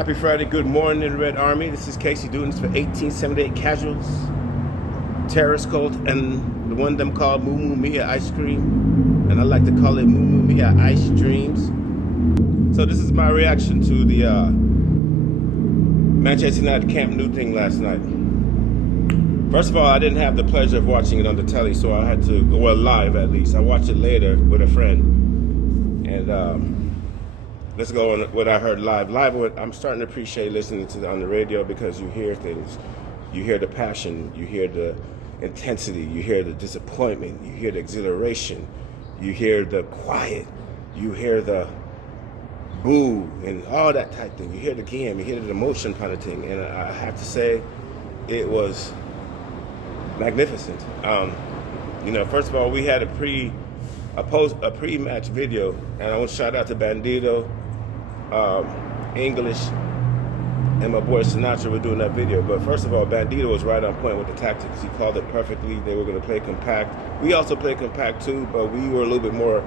Happy Friday, good morning, Red Army. This is Casey doing this for 1878 Casuals, Terrorist Cult, and the one them called Moo Moo Mia Ice Cream. And I like to call it Moo Moo Mia Ice Dreams. So this is my reaction to the Manchester United Camp Nou thing last night. First of all, I didn't have the pleasure of watching it on the telly, so I had to, well, live at least. I watched it later with a friend. And let's go on what I heard live. I'm starting to appreciate listening to on the radio because you hear things. You hear the passion, you hear the intensity, you hear the disappointment, you hear the exhilaration, you hear the quiet, you hear the boo and all that type thing. You hear the game, you hear the emotion kind of thing. And I have to say, it was magnificent. First of all, we had a pre-match video, and I want to shout out to Bandito, English, and my boy Sinatra were doing that video. But first of all, Bandito was right on point with the tactics. He called it perfectly. They were going to play compact. We also played compact too, but we were a little bit more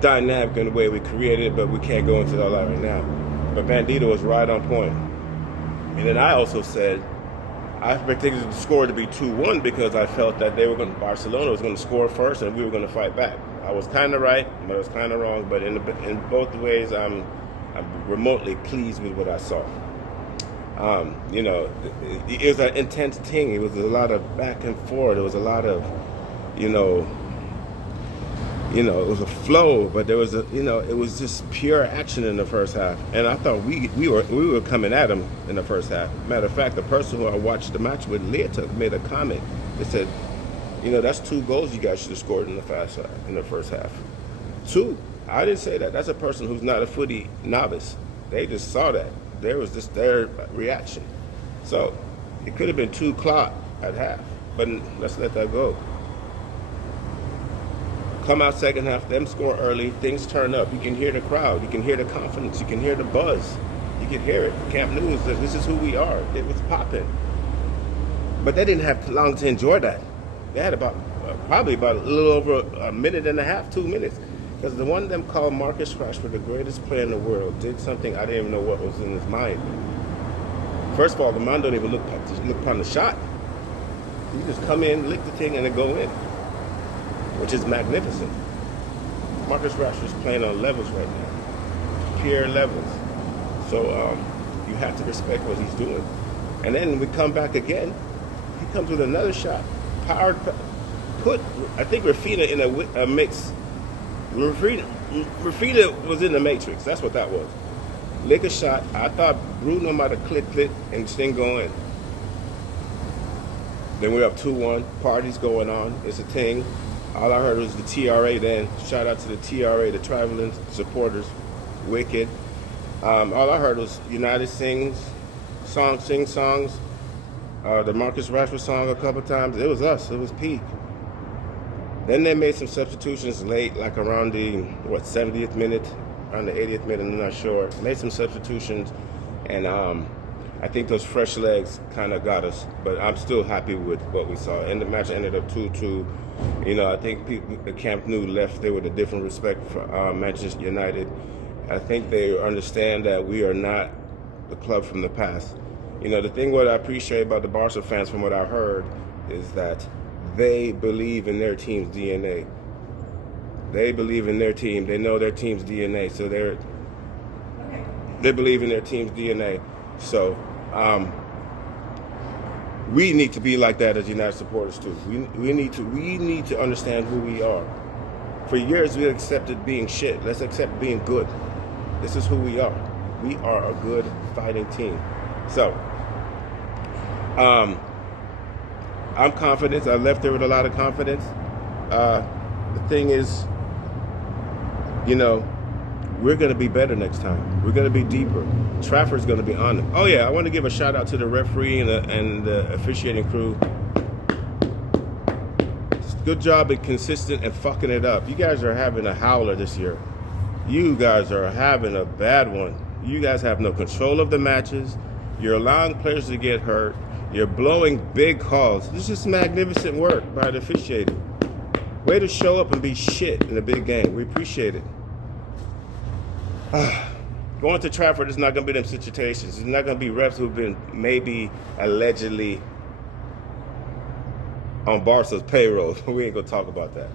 dynamic in the way we created, but we can't go into all that right now. But Bandito was right on point. And then I also said I predicted the score to be 2-1 because I felt that Barcelona was going to score first and we were going to fight back. I was kind of right, but I was kind of wrong. But in both ways, I'm remotely pleased with what I saw. It was an intense thing. It was a lot of back and forth. It was a lot of, it was a flow, but there was it was just pure action in the first half. And I thought we were coming at them in the first half. Matter of fact, the person who I watched the match with, Leota, made a comment. They said, that's 2 goals you guys should have scored in the first half. 2. I didn't say that. That's a person who's not a footy novice. They just saw that. There was just their reaction. So it could have been 2 o'clock at half, but let's let that go. Come out second half, them score early, things turn up. You can hear the crowd, you can hear the confidence, you can hear the buzz. You can hear it. Camp Nou, this is who we are. It was popping. But they didn't have long to enjoy that. They had probably about a little over a minute and a half, 2 minutes. Because the one of them called Marcus Rashford, the greatest player in the world, did something I didn't even know what was in his mind. First of all, the man don't even look upon the shot. You just come in, lick the thing, and then go in, which is magnificent. Marcus Rashford's playing on levels right now, pure levels. So you have to respect what he's doing. And then we come back again. He comes with another shot, I think Rafina in a mix. Rafina was in the Matrix. That's what that was. Lick a shot. I thought Bruno might have clicked it and thing going. Then we're up 2-1. Parties going on. It's a thing. All I heard was the TRA then. Shout out to the TRA, the traveling supporters. Wicked. All I heard was United sing songs. The Marcus Rashford song a couple times. It was us. It was peak. Then they made some substitutions late, like around the 70th minute, around the 80th minute, I'm not sure. Made some substitutions, and I think those fresh legs kind of got us. But I'm still happy with what we saw. And the match ended up 2-2. I think the Camp Nou left there with a different respect for Manchester United. I think they understand that we are not the club from the past. The thing what I appreciate about the Barca fans from what I heard is that they believe in their team's DNA. They believe in their team. They know their team's DNA. So they believe in their team's DNA. So we need to be like that as United supporters too. We need to understand who we are. For years we accepted being shit. Let's accept being good. This is who we are. We are a good fighting team. So I'm confident. I left there with a lot of confidence. The thing is, we're going to be better next time. We're going to be deeper. Trafford's going to be on them. Oh, yeah, I want to give a shout out to the referee and the officiating crew. Good job at consistent and fucking it up. You guys are having a howler this year. You guys are having a bad one. You guys have no control of the matches. You're allowing players to get hurt. You're blowing big calls. This is magnificent work by the officiating. Way to show up and be shit in a big game. We appreciate it. Going to Trafford is not going to be them situations. It's not going to be reps who've been maybe allegedly on Barca's payroll. We ain't going to talk about that.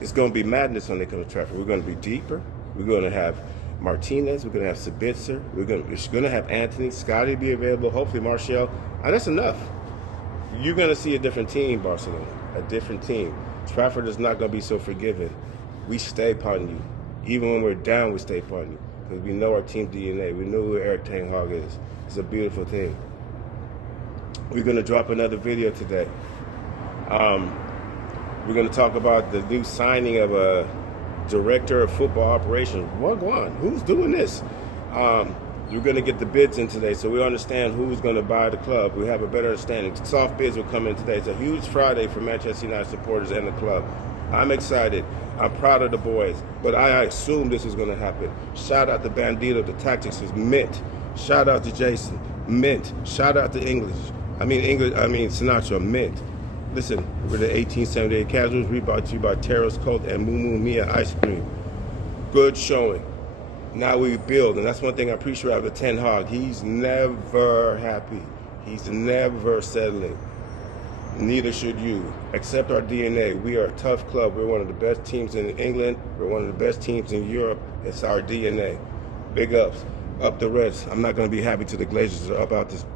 It's going to be madness when they come to Trafford. We're going to be deeper. We're going to have Martinez. We're going to have Sabitzer. We're going to have Anthony. Scotty be available. Hopefully Martial. That's enough. You're going to see a different team, Barcelona. A different team. Trafford is not going to be so forgiving. We stay upon you. Even when we're down, we stay upon you. Because we know our team DNA. We know who Eric Ten Hag is. It's a beautiful thing. We're going to drop another video today. We're going to talk about the new signing of a director of football operations. Wagwan, who's doing this? We're going to get the bids in today so we understand who's going to buy the club. We have a better understanding. Soft bids will come in today. It's a huge Friday for Manchester United supporters and the club. I'm excited. I'm proud of the boys, but I assume this is going to happen. Shout out to Bandito. The tactics is mint. Shout out to Jason. Mint. Shout out to Sinatra. Mint. Listen, we're the 1878 Casuals. We brought to you by Teros Colt and Moo Mia Ice Cream. Good showing. Now we build, and that's one thing I appreciate about Ten Hag. He's never happy. He's never settling. Neither should you. Accept our DNA. We are a tough club. We're one of the best teams in England. We're one of the best teams in Europe. It's our DNA. Big ups. Up the Reds. I'm not going to be happy till the Glazers are up out this